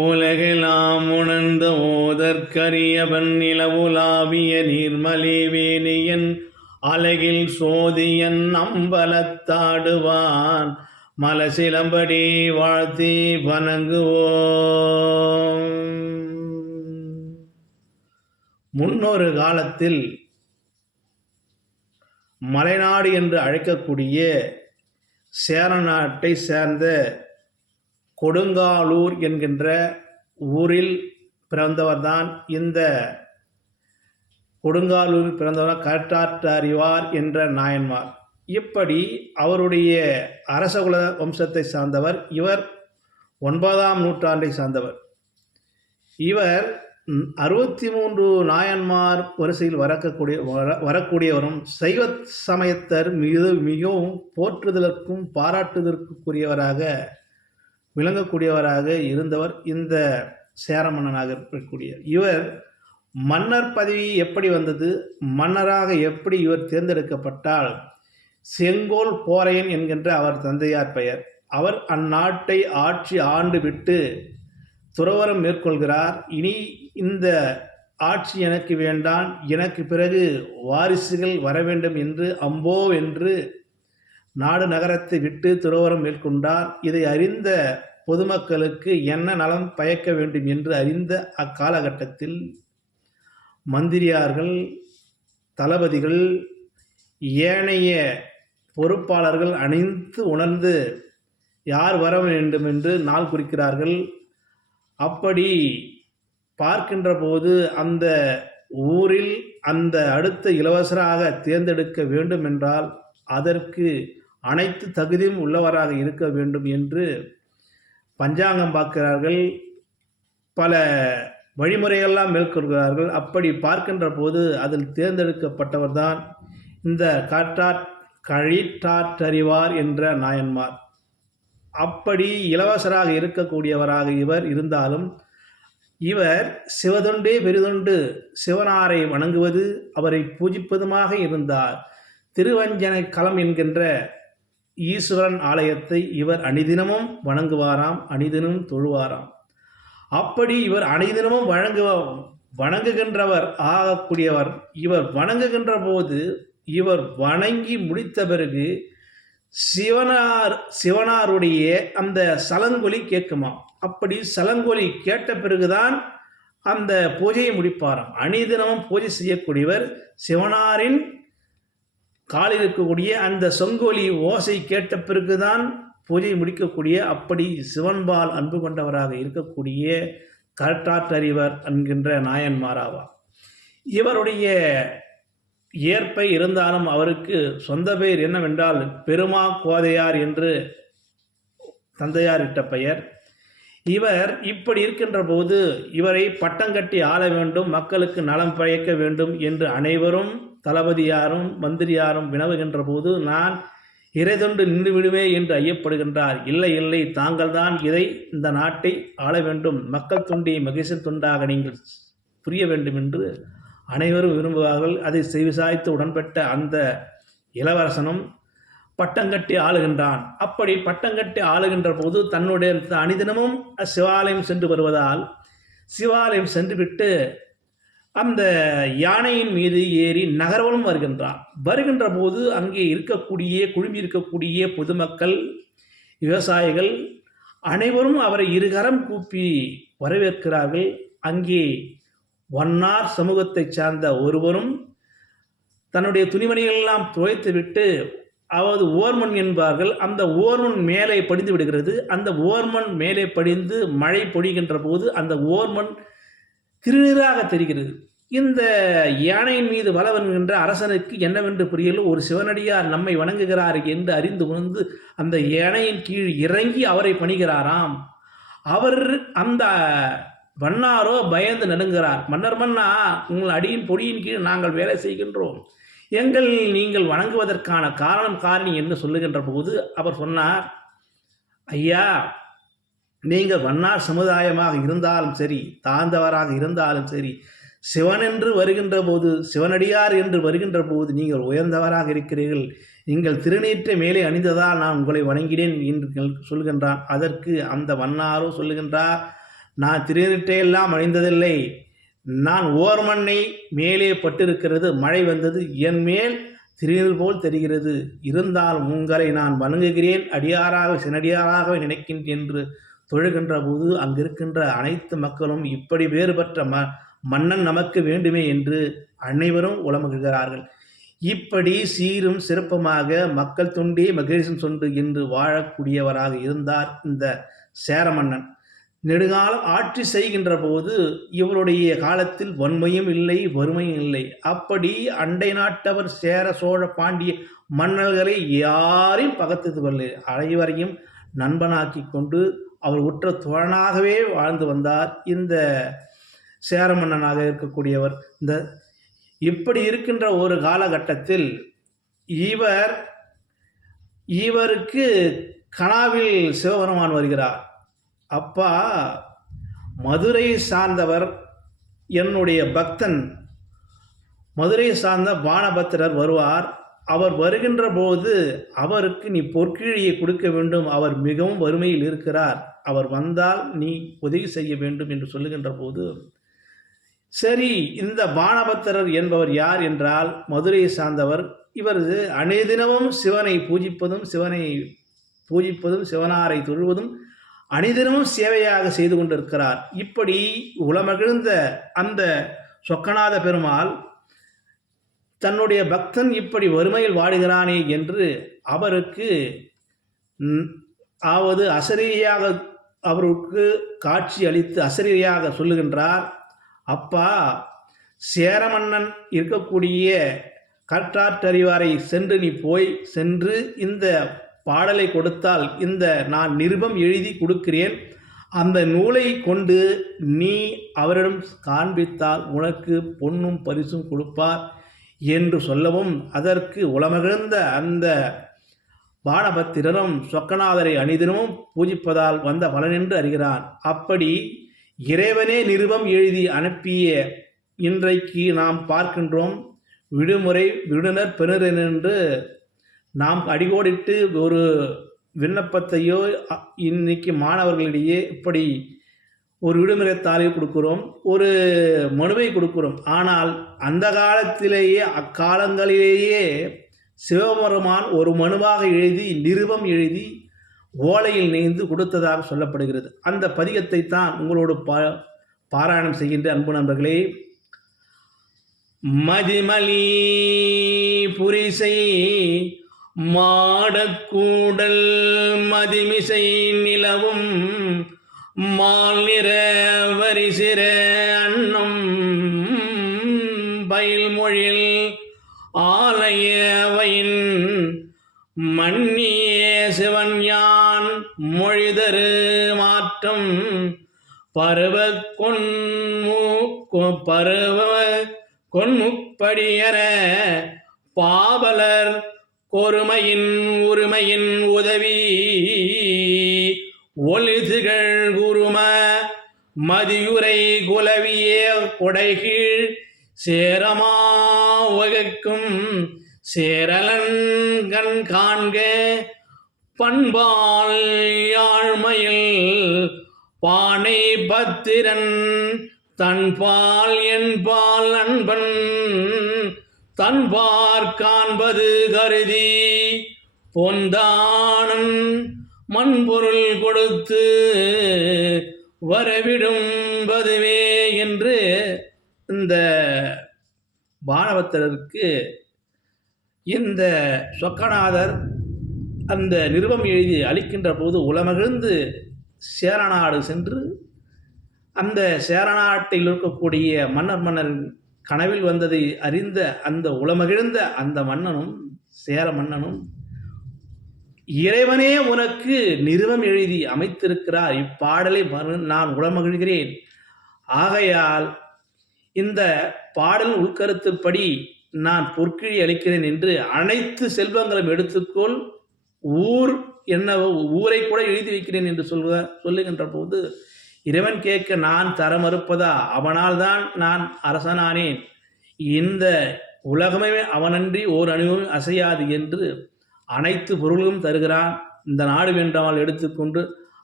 உலகெலாம் உணர்ந்த ஓதற்கரியவன் நிலவுலாவிய நீர்மலிவேணியன் அலகில் சோதியன் அம்பலத்தாடுவான் மலசிலம்படி வாழ்த்தி வணங்குவோம். முன்னொரு காலத்தில் மலைநாடு என்று அழைக்கக்கூடிய சேர நாட்டை சேர்ந்த கொடுங்காலூர் என்கின்ற ஊரில் பிறந்தவர்தான் இந்த கொடுங்காலூரில் பிறந்தவர் கரட்டாற்றறிவார் என்ற நாயன்மார். இப்படி அவருடைய அரசகுல வம்சத்தை சார்ந்தவர். இவர் 9ஆம் நூற்றாண்டை சார்ந்தவர். இவர் 63 நாயன்மார் வரிசையில் வரக்கூடியவரும் சைவ சமயத்தர் மிகவும் போற்றுதலுக்கும் பாராட்டுதலுக்குரியவராக விளங்கக்கூடியவராக இருந்தவர் இந்த சேர மன்னனாக இருக்கக்கூடிய இவர். மன்னர் பதவி எப்படி வந்தது, மன்னராக எப்படி இவர் தேர்ந்தெடுக்கப்பட்டால், செங்கோல் போரையன் என்கின்ற அவர் தந்தையார் பெயர். அவர் அந்நாட்டை ஆண்டு விட்டு துறவரம் மேற்கொள்கிறார். இனி இந்த ஆட்சி எனக்கு வேண்டாம், எனக்கு பிறகு வாரிசுகள் வர வேண்டும் என்று அம்போ என்று நாடு நகரத்தை விட்டு துறவரம் மேற்கொண்டார். இதை அறிந்த பொதுமக்களுக்கு என்ன நலம் பயக்க வேண்டும் என்று அறிந்த அக்காலகட்டத்தில் மந்திரியார்கள், தளபதிகள், ஏனைய பொறுப்பாளர்கள் அனைத்து உணர்ந்து யார் வர வேண்டும் என்று நாள் குறிக்கிறார்கள். அப்படி பார்க்கின்ற போது அந்த ஊரில் அந்த அடுத்த இளவரசராக தேர்ந்தெடுக்க வேண்டும் என்றால் அதற்கு அனைத்து தகுதியும் உள்ளவராக இருக்க வேண்டும் என்று பஞ்சாங்கம் பார்க்கிறார்கள். பல வழிமுறைகள்லாம் மேற்கொள்கிறார்கள். அப்படி பார்க்கின்ற போது அதில் தேர்ந்தெடுக்கப்பட்டவர் தான் இந்த கழிற்றாற்றறிவார் என்ற நாயன்மார். அப்படி இளவரசராக இருக்கக்கூடியவராக இவர் இருந்தாலும் இவர் சிவதொண்டே பெரிதொண்டு, சிவனாரை வணங்குவது அவரை பூஜிப்பதுமாக இருந்தார். திருவஞ்சனை களம் என்கின்ற ஈஸ்வரன் ஆலயத்தை இவர் அணிதினமும் வணங்குவாராம், அணிதினமும் தொழுவாராம். அப்படி இவர் அணிதினமும் வணங்குகின்றவர் ஆகக்கூடியவர். இவர் வணங்குகின்ற போது இவர் வணங்கி முடித்த பிறகு சிவனாருடைய அந்த சலங்கொலி கேட்குமா. அப்படி சலங்கொலி கேட்ட பிறகுதான் அந்த பூஜையை முடிப்பாராம். அணிதினமும் பூஜை செய்யக்கூடியவர் சிவனாரின் காலில் இருக்கக்கூடிய அந்த சொங்கொலி ஓசை கேட்ட பிறகுதான் பூஜை முடிக்கக்கூடிய, அப்படி சிவன்பால் அன்பு கொண்டவராக இருக்கக்கூடிய கரட்டாற்றறிவர் என்கின்ற நாயன்மாராவார். இவருடைய ஏற்பை இருந்தாலும் அவருக்கு சொந்த பெயர் என்னவென்றால் பெருமா கோதையார் என்று தந்தையார் இட்ட பெயர். இவர் இப்படி இருக்கின்ற போது இவரை பட்டங்கட்டி ஆள வேண்டும், மக்களுக்கு நலம் பயக்க வேண்டும் என்று அனைவரும் தளபதியாரும் மந்திரியாரும் வினவுகின்ற போது நான் இறைதொண்டு நின்று விடுவே என்று ஐயப்படுகின்றார். இல்லை இல்லை, தாங்கள் தான் இந்த நாட்டை ஆள வேண்டும், மக்கள் தொண்டியை மகிழ்ச்சியின் தொண்டாக நீங்கள் புரிய வேண்டும் என்று அனைவரும் விரும்புவார்கள். அதை செவிசாய்த்து உடன்பட்ட அந்த இளவரசனும் பட்டங்கட்டி ஆளுகின்றான். அப்படி பட்டங்கட்டி ஆளுகின்ற போது தன்னுடைய அணிதினமும் சிவாலயம் சென்று வருவதால் சிவாலயம் சென்றுவிட்டு அந்த யானையின் மீது ஏறி நகர்வலம் வருகின்ற போது அங்கே குழுமி இருக்கக்கூடிய பொதுமக்கள், விவசாயிகள் அனைவரும் அவரை இருகரம் கூப்பி வரவேற்கிறார்கள். அங்கே வண்ணார் சமூகத்தை சார்ந்த ஒருவரும் தன்னுடைய துணிமணிகளெல்லாம் துவைத்துவிட்டு, அதாவது ஓர்மன் என்பார்கள், அந்த ஓர்மன் மேலே படிந்து விடுகிறது. அந்த ஓர்மன் மேலே படிந்து மழை பொழிகின்ற போது அந்த ஓர்மன் திருநீராக தெரிகிறது. இந்த யானையின் மீது வளவன்கின்ற அரசனுக்கு என்னவென்று புரியல. ஒரு சிவனடியார் நம்மை வணங்குகிறார் என்று அறிந்து உணர்ந்து அந்த யானையின் கீழ் இறங்கி அவரை பணிகிறாராம். அவர் அந்த வண்ணாரோ பயந்து நடுங்கிறார். மன்னர் மன்னா, உங்கள் அடியின் பொடியின் கீழ் நாங்கள் வேலை செய்கின்றோம், நீங்கள் வணங்குவதற்கான காரணி என்று சொல்லுகின்ற போது அவர் சொன்னார், ஐயா, நீங்கள் வண்ணார் சமுதாயமாக இருந்தாலும் சரி, தாழ்ந்தவராக இருந்தாலும் சரி, சிவன் என்று வருகின்ற போது, சிவனடியார் என்று வருகின்ற போது நீங்கள் உயர்ந்தவராக இருக்கிறீர்கள். நீங்கள் திருநீற்றை மேலே அணிந்ததால் நான் உங்களை வணங்கினேன் என்று சொல்கின்றான். அதற்கு அந்த வண்ணாரோ சொல்லுகின்றார், நான் திருநீற்றையெல்லாம் அணிந்ததில்லை. நான் ஓர் மண்ணை மேலே பட்டிருக்கிறது, மழை வந்தது, என் மேல் திருநீர் போல் தெரிகிறது. இருந்தாலும் உங்களை நான் வணங்குகிறேன், அடியாராக சினடியாராக நினைக்கின்றேன் என்று தொழுகின்ற போது அங்கிருக்கின்ற அனைத்து மக்களும் இப்படி வேறுபட்ட மன்னன் நமக்கு வேண்டுமே என்று அனைவரும் உளமகிழ்கிறார்கள். இப்படி சீரும் சிறப்புமாக மக்கள் தொண்டே மகிழ்ச்சியும் சொண்டு என்று வாழக்கூடியவராக இருந்தார் இந்த சேர மன்னன். நெடுகாலம் ஆட்சி செய்கின்ற போது இவருடைய காலத்தில் வன்மையும் இல்லை, வறுமையும் இல்லை. அப்படி அண்டை நாட்டவர் சேர சோழ பாண்டிய மன்னர்களை யாரையும் பகத்ததில்லை. அனைவரையும் நண்பனாக்கி கொண்டு அவர் உற்ற தோழனாகவே வாழ்ந்து வந்தார் இந்த சேர மன்னனாக இருக்கக்கூடியவர். இப்படி இருக்கின்ற ஒரு காலகட்டத்தில் இவருக்கு கனாவில் சிவபெருமான் வருகிறார். அப்பா, மதுரை சார்ந்தவர் என்னுடைய பக்தன், மதுரை சார்ந்த பானபத்திரர் வருவார். அவர் வருகின்ற போது அவருக்கு நீ பொற்கிழியை கொடுக்க வேண்டும், அவர் மிகவும் வறுமையில் இருக்கிறார், அவர் வந்தால் நீ உதவி செய்ய வேண்டும் என்று சொல்லுகின்ற போது, சரி, இந்த பானபத்திரர் என்பவர் யார் என்றால் மதுரையை சார்ந்தவர். இவர் அனைதினமும் சிவனை பூஜிப்பதும் சிவனாரை தொழுவதும் அனைதினமும் சேவையாக செய்து கொண்டிருக்கிறார். இப்படி உளமகிழ்ந்த அந்த சொக்கநாத பெருமாள் தன்னுடைய பக்தன் இப்படி வறுமையில் வாடுகிறானே என்று அவருக்கு அசரீரியாக அவருக்கு காட்சி அளித்து அசரீரியாக சொல்லுகின்றார். அப்பா, சேரமன்னன் இருக்கக்கூடிய கற்றாற்றறிவாரை சென்று நீ சென்று இந்த பாடலை கொடுத்தால் இந்த நான் நிருபம் எழுதி கொடுக்கிறேன், அந்த நூலை கொண்டு நீ அவரிடம் காண்பித்தால் உனக்கு பொன்னும் பரிசும் கொடுப்பார் என்று சொல்லவும், அதற்கு உளமகிழ்ந்த அந்த பானபத்திரரும் சொக்கநாதரை அணிதினமும் பூஜிப்பதால் வந்த பலனென்று அறிகிறான். அப்படி இறைவனே நிருபம் எழுதி அனுப்பிய இன்றைக்கு நாம் பார்க்கின்றோம். விடுமுறை விடுனர் பெறுனர் என்று நாம் அடிகோடிட்டு ஒரு விண்ணப்பத்தையோ இன்னைக்கு மாணவர்களிடையே இப்படி ஒரு விடுமுறை தாளை கொடுக்கிறோம், ஒரு மனுவை கொடுக்கிறோம். ஆனால் அந்த காலத்திலேயே அக்காலங்களிலேயே சிவபெருமான் ஒரு மனுவாக எழுதி நிருபம் எழுதி ஓலையில் நெய்ந்து கொடுத்ததாக சொல்லப்படுகிறது. அந்த பதிகத்தை தான் உங்களோடு பாராயணம் செய்கின்ற அன்பு நண்பர்களே. மதிமலி புரிசை மாடக்கூடல் மதிமிசை நிலவும் மால் நிற வரிசிற அன்னம் பயில்மொழில் ஆலயவையின் மன்னிய சிவன் யான் மொழிதரு மாற்றம் பருவ கொன்முப்படியர பாவலர் கொருமையின் உரிமையின் உதவி ஒளிதுகள் குரும மதியுரை குலவிய கொடைகீழ் சேரமா வகைக்கும் சேரலன் கண் காண்க பண்பால் யாழ்மையில் பானை பத்திரன் தன்பால் என்பால் அன்பன் தன்பார் காண்பது கருதி பொந்தானன் மண்பொருள் கொடுத்து வரவிடும்பதுவே என்று இந்த பானபத்திரருக்கு இந்த சொக்கநாதர் அந்த நிருபம் எழுதி அளிக்கின்ற போது உளமகிழ்ந்து சேரநாடு சென்று அந்த சேரநாட்டில் இருக்கக்கூடிய மன்னர் கனவில் வந்ததை அறிந்த அந்த உளமகிழ்ந்த அந்த மன்னனும் சேர மன்னனும், இறைவனே உனக்கு நிருபம் எழுதி அமைத்திருக்கிறார், இப்பாடலை நான் உளமகிழ்கிறேன், ஆகையால் இந்த பாடல் உள்கருத்துப்படி நான் பொற்கிழி அளிக்கிறேன் என்று அனைத்து செல்வங்களும் எடுத்துக்கொள், ஊரை கூட எழுதி வைக்கிறேன் என்று சொல்லுகின்ற போது இறைவன் கேட்க, நான் தர மறுப்பதா? அவனால் தான் நான் அரசனானேன், இந்த உலகமே அவனன்றி ஓர் அணுவும் அசையாது என்று அனைத்து பொருள்களும் தருகிறான். இந்த நாடு வேண்டாமல் எடுத்துக்கொண்டு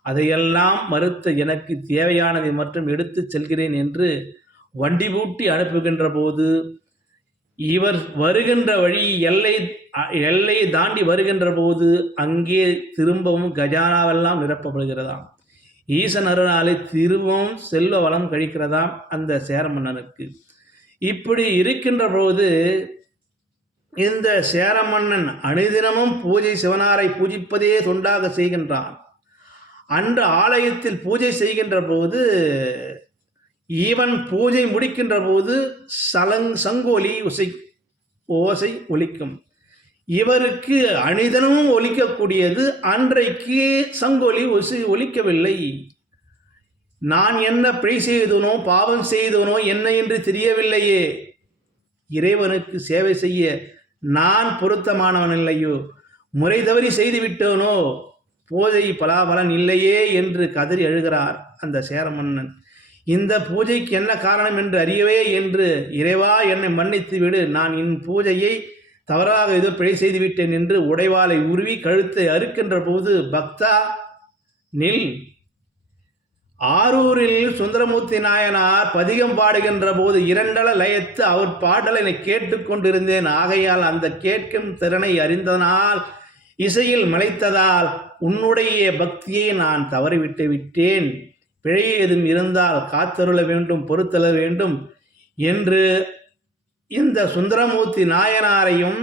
அதையெல்லாம் மறுத்த எனக்கு தேவையானதை மட்டும் எடுத்துச் செல்கிறேன் என்று வண்டி பூட்டி அனுப்புகின்ற போது இவர் வருகின்ற வழி எல்லையை தாண்டி வருகின்ற போது அங்கே திரும்பவும் கஜானாவெல்லாம் நிரப்பப்படுகிறதாம். ஈசன் அருளாலே திரும்பவும் செல்வ வளம் கழிக்கிறதாம் அந்த சேர மன்னனுக்கு. இப்படி இருக்கின்ற போது இந்த சேர மன்னன் அனுதினமும் பூஜை சிவனாரை பூஜிப்பதே தொண்டாக செய்கின்றான். அன்று ஆலயத்தில் பூஜை செய்கின்ற போது இவன் பூஜை முடிக்கின்ற போது சங்கோலி ஓசை ஒலிக்கும். இவருக்கு அனிதனமும் ஒலிக்கக்கூடியது, அன்றைக்கு சங்கோலி ஓசை ஒலிக்கவில்லை. நான் என்ன பிழை செய்தனோ பாவம் செய்தனோ என்ன என்று தெரியவில்லையே, இறைவனுக்கு சேவை செய்ய நான் பொருத்தமானவன் இல்லையோ, முறை தவறி செய்துவிட்டோனோ, பூஜை பலாபலன் இல்லையே என்று கதறி அழுகிறார் அந்த சேர மன்னன். இந்த பூஜைக்கு என்ன காரணம் என்று அறியவே என்று, இறைவா என்னை மன்னித்து விடு, நான் என் பூஜையை தவறாக ஏதோ பிழை செய்துவிட்டேன் என்று உடைவாளை உருவி கழுத்தை அறுக்கின்ற போது, பக்தா நில், ஆரூரில் சுந்தரமூர்த்தி நாயனார் பதிகம் பாடுகின்ற போது இரண்டல லயத்து அவர் பாடலை கேட்டுக்கொண்டிருந்தேன். ஆகையால் அந்த கேட்கும் திறனை அறிந்ததனால், இசையில் மலைத்ததால் உன்னுடைய பக்தியை நான் தவறிவிட்டு விட்டேன். பிழை ஏதும் இருந்தால் காத்தருள வேண்டும், பொறுத்தல வேண்டும் என்று இந்த சுந்தரமூர்த்தி நாயனாரையும்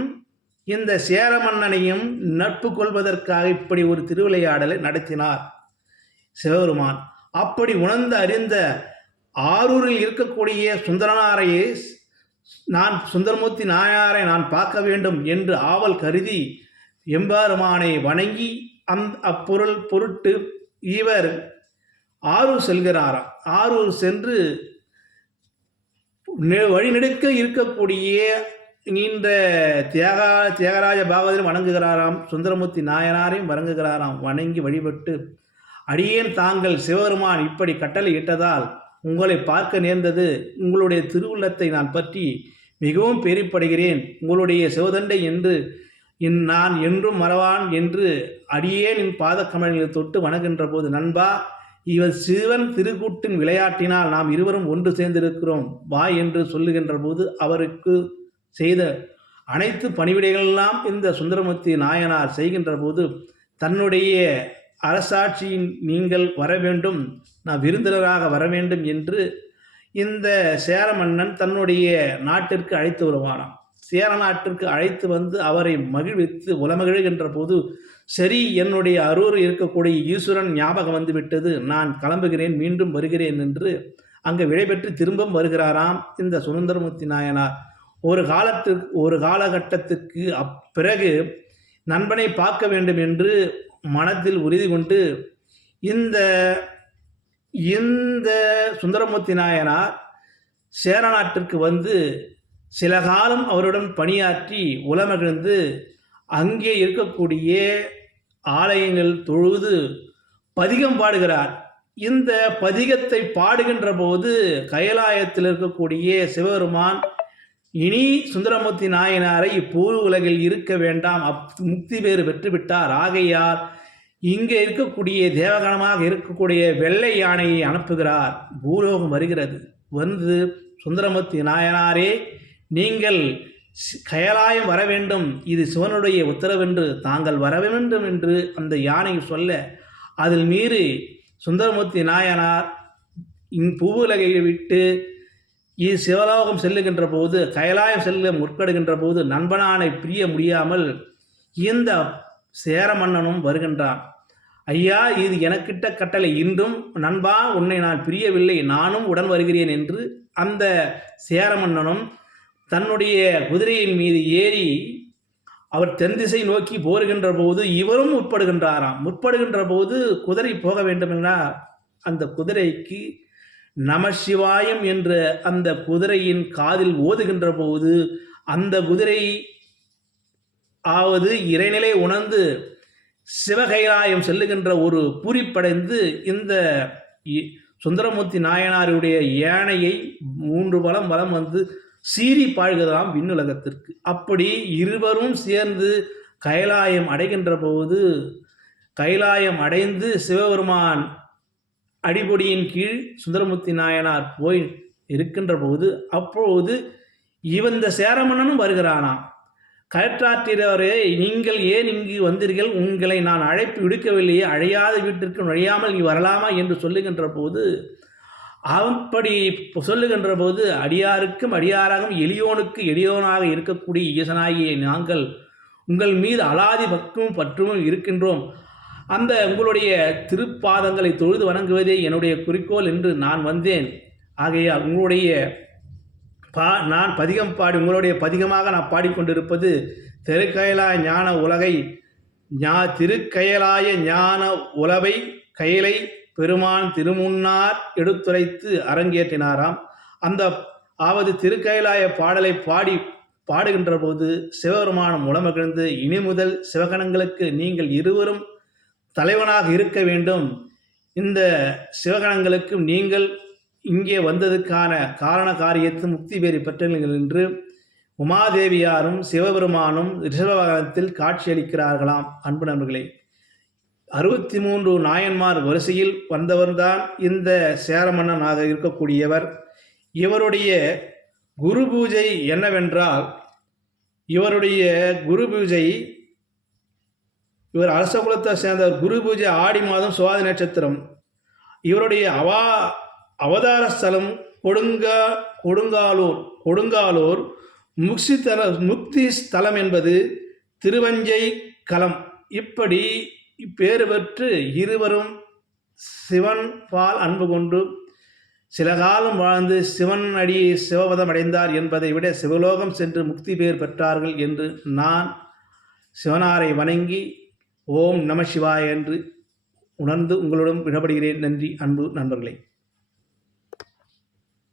இந்த சேர மன்னனையும் நட்பு கொள்வதற்காக இப்படி ஒரு திருவிளையாடலை நடத்தினார் சிவபெருமான். அப்படி உணர்ந்து அறிந்த ஆரூரில் இருக்கக்கூடிய சுந்தரனாரையே சுந்தரமூர்த்தி நாயனாரை நான் பார்க்க வேண்டும் என்று ஆவல் கருதி எம்பெருமானை வணங்கி அப்பொருள் பொருட்டு இவர் ஆரூர் செல்கிறாராம். ஆரூர் சென்று வழிநெடுக்க இருக்கக்கூடிய இந்த தியாகராஜ பாகவதரும் வணங்குகிறாராம், சுந்தரமூர்த்தி நாயனாரையும் வணங்குகிறாராம். வணங்கி வழிபட்டு, அடியேன் தாங்கள் சிவபெருமான் இப்படி கட்டளை இட்டதால் உங்களை பார்க்க நேர்ந்தது. உங்களுடைய திருவுள்ளத்தை நான் பற்றி மிகவும் பெருமைப்படுகிறேன். உங்களுடைய சிவதண்டை என்று நான் என்றும் மறவான் என்று அடியேன் என் பாதக்கமலங்களை தொட்டு வணங்குகின்ற போது, நண்பா, இவர் சிவன் திருக்கூட்டின் விளையாட்டினால் நாம் இருவரும் ஒன்று சேர்ந்திருக்கிறோம் வா என்று சொல்லுகின்ற போது, அவருக்கு செய்த அனைத்து பணிவிடைகளெல்லாம் இந்த சுந்தரமூர்த்தி நாயனார் செய்கின்ற போது, தன்னுடைய அரசாட்சியின் நீங்கள் வர வேண்டும், நான் விருந்தினராக வர வேண்டும் என்று இந்த சேர மன்னன் தன்னுடைய நாட்டிற்கு அழைத்து வருவானாம். சேர நாட்டிற்கு அழைத்து வந்து அவரை மகிழ்வித்து உலமகிழ்கின்ற போது, சரி, என்னுடைய அரூர் இருக்கக்கூடிய ஈஸ்வரன் ஞாபகம் வந்து விட்டது, நான் கிளம்புகிறேன், மீண்டும் வருகிறேன் என்று அங்கு விடைபெற்று திரும்பவும் வருகிறாராம் இந்த சுந்தரமூர்த்தி நாயனார். ஒரு காலகட்டத்திற்கு பிறகு நண்பனை பார்க்க வேண்டும் என்று மனத்தில் உறுதி கொண்டு இந்த சுந்தரமூர்த்தி நாயனார் சேர நாட்டிற்கு வந்து சில காலம் அவருடன் பணியாற்றி உலமகிழ்ந்து அங்கே இருக்கக்கூடிய ஆலயங்கள் தொழுது பதிகம் பாடுகிறார். இந்த பதிகத்தை பாடுகின்ற போது கைலாயத்தில் இருக்கக்கூடிய சிவபெருமான், இனி சுந்தரமூர்த்தி நாயனாரை இப்பூ உலகில் இருக்க வேண்டாம், முக்தி பேறு பெற்றுவிட்டார், ஆகையால் இங்கே இருக்கக்கூடிய தேவகணமாக இருக்கக்கூடிய வெள்ளை யானையை அனுப்புகிறார். பூலோகம் வருகிறது. வந்து, சுந்தரமூர்த்தி நாயனாரே, நீங்கள் கைலாயம் வர வேண்டும், இது சிவனுடைய உத்தரவென்று தாங்கள் வர வேண்டும் என்று அந்த யானை சொல்ல, அதில் மீறி சுந்தரமூர்த்தி நாயனார் பூவுலகை விட்டு சிவலோகம் செல்லுகின்ற போது, கைலாயம் செல்ல முற்படுகின்ற போது, நண்பனானை பிரிய முடியாமல் இந்த சேர மன்னனும் வருகின்றான். ஐயா, இது எனக்கிட்ட கட்டளை, இன்றும் நண்பா உன்னை நான் பிரியவில்லை, நானும் உடன் வருகிறேன் என்று அந்த சேர மன்னனும் தன்னுடைய குதிரையின் மீது ஏறி அவர் தென் திசை நோக்கி போருகின்ற போது இவரும் முற்படுகின்ற போது குதிரை போக வேண்டும் என்றால் அந்த குதிரைக்கு நமசிவாயம் என்ற அந்த குதிரையின் காதில் ஓதுகின்ற போது அந்த குதிரை ஆவது இறைநிலை உணர்ந்து சிவகைலாயம் செல்லுகின்ற ஒரு பூரிப்படைந்து இந்த சுந்தரமூர்த்தி நாயனாருடைய யானையை 3 வலம் வந்து சீறி பாழ்கிறதாம் விண்ணுலகத்திற்கு. அப்படி இருவரும் சேர்ந்து கைலாயம் அடைகின்ற போது கைலாயம் அடைந்து சிவபெருமான் அடிபொடியின் கீழ் சுந்தரமூர்த்தி நாயனார் போய் இருக்கின்ற போது அப்பொழுது இந்த சேரமன்னனும் வருகிறானாம். கயற்றாற்றியவரே, நீங்கள் ஏன் இங்கு வந்தீர்கள்? உங்களை நான் அழைப்பு விடுக்கவில்லையே, அழையாத வீட்டிற்கு நுழையாமல் நீ வரலாமா என்று சொல்லுகின்ற போது, அப்படி சொல்லுகின்ற போது, அடியாருக்கும் அடியாராகவும் எளியோனுக்கு எளியோனாக இருக்கக்கூடிய ஈசனாகிய நாங்கள் உங்கள் மீது அலாதி பக்தமும் பற்றுமும் இருக்கின்றோம். அந்த உங்களுடைய திருப்பாதங்களை தொழுது வணங்குவதே என்னுடைய குறிக்கோள் என்று நான் வந்தேன். ஆகையால் உங்களுடைய நான் பதிகம் பாடி உங்களுடைய பதிகமாக நான் பாடிக்கொண்டிருப்பது திருக்கயலாய ஞான உலகை திருக்கயலாய ஞான உலவை கயலை பெருமான் திருமுன்னார் எடுத்துரைத்து அரங்கேற்றினாராம். அந்த திருக்கயலாய பாடலை பாடுகின்ற போது சிவபெருமானம் உளமகிழ்ந்து, இனி முதல் சிவகணங்களுக்கு நீங்கள் இருவரும் தலைவனாக இருக்க வேண்டும். இந்த சிவகணங்களுக்கும் நீங்கள் இங்கே வந்ததுக்கான காரண காரியத்தை முக்தி பேரி பெற்றீர்கள் என்று உமாதேவியாரும் சிவபெருமானும் ரிஷபவாகனத்தில் காட்சியளிக்கிறார்களாம். அன்பு நண்பர்களே, 63 நாயன்மார் வரிசையில் வந்தவர்தான் இந்த சேரமன்னனாக இருக்கக்கூடியவர். இவருடைய குரு பூஜை என்னவென்றால், இவர் அரச குலத்தை சேர்ந்தவர். குரு பூஜை ஆடி மாதம் சுவாதி நட்சத்திரம். இவருடைய அவதார ஸ்தலம் கொடுங்காலூர். முக்தி ஸ்தலம் என்பது திருவஞ்சை களம். இப்படி பேறு பெற்று இருவரும் சிவன் பால் அன்பு கொண்டு சில காலம் வாழ்ந்து சிவன் அடி சிவபதம் அடைந்தார் என்பதை விட சிவலோகம் சென்று முக்தி பேர் பெற்றார்கள் என்று நான் சிவனாரை வணங்கி ஓம் நம சிவாய என்று உணர்ந்து உங்களுடன் விடப்படுகிறேன். நன்றி அன்பு நண்பர்களே.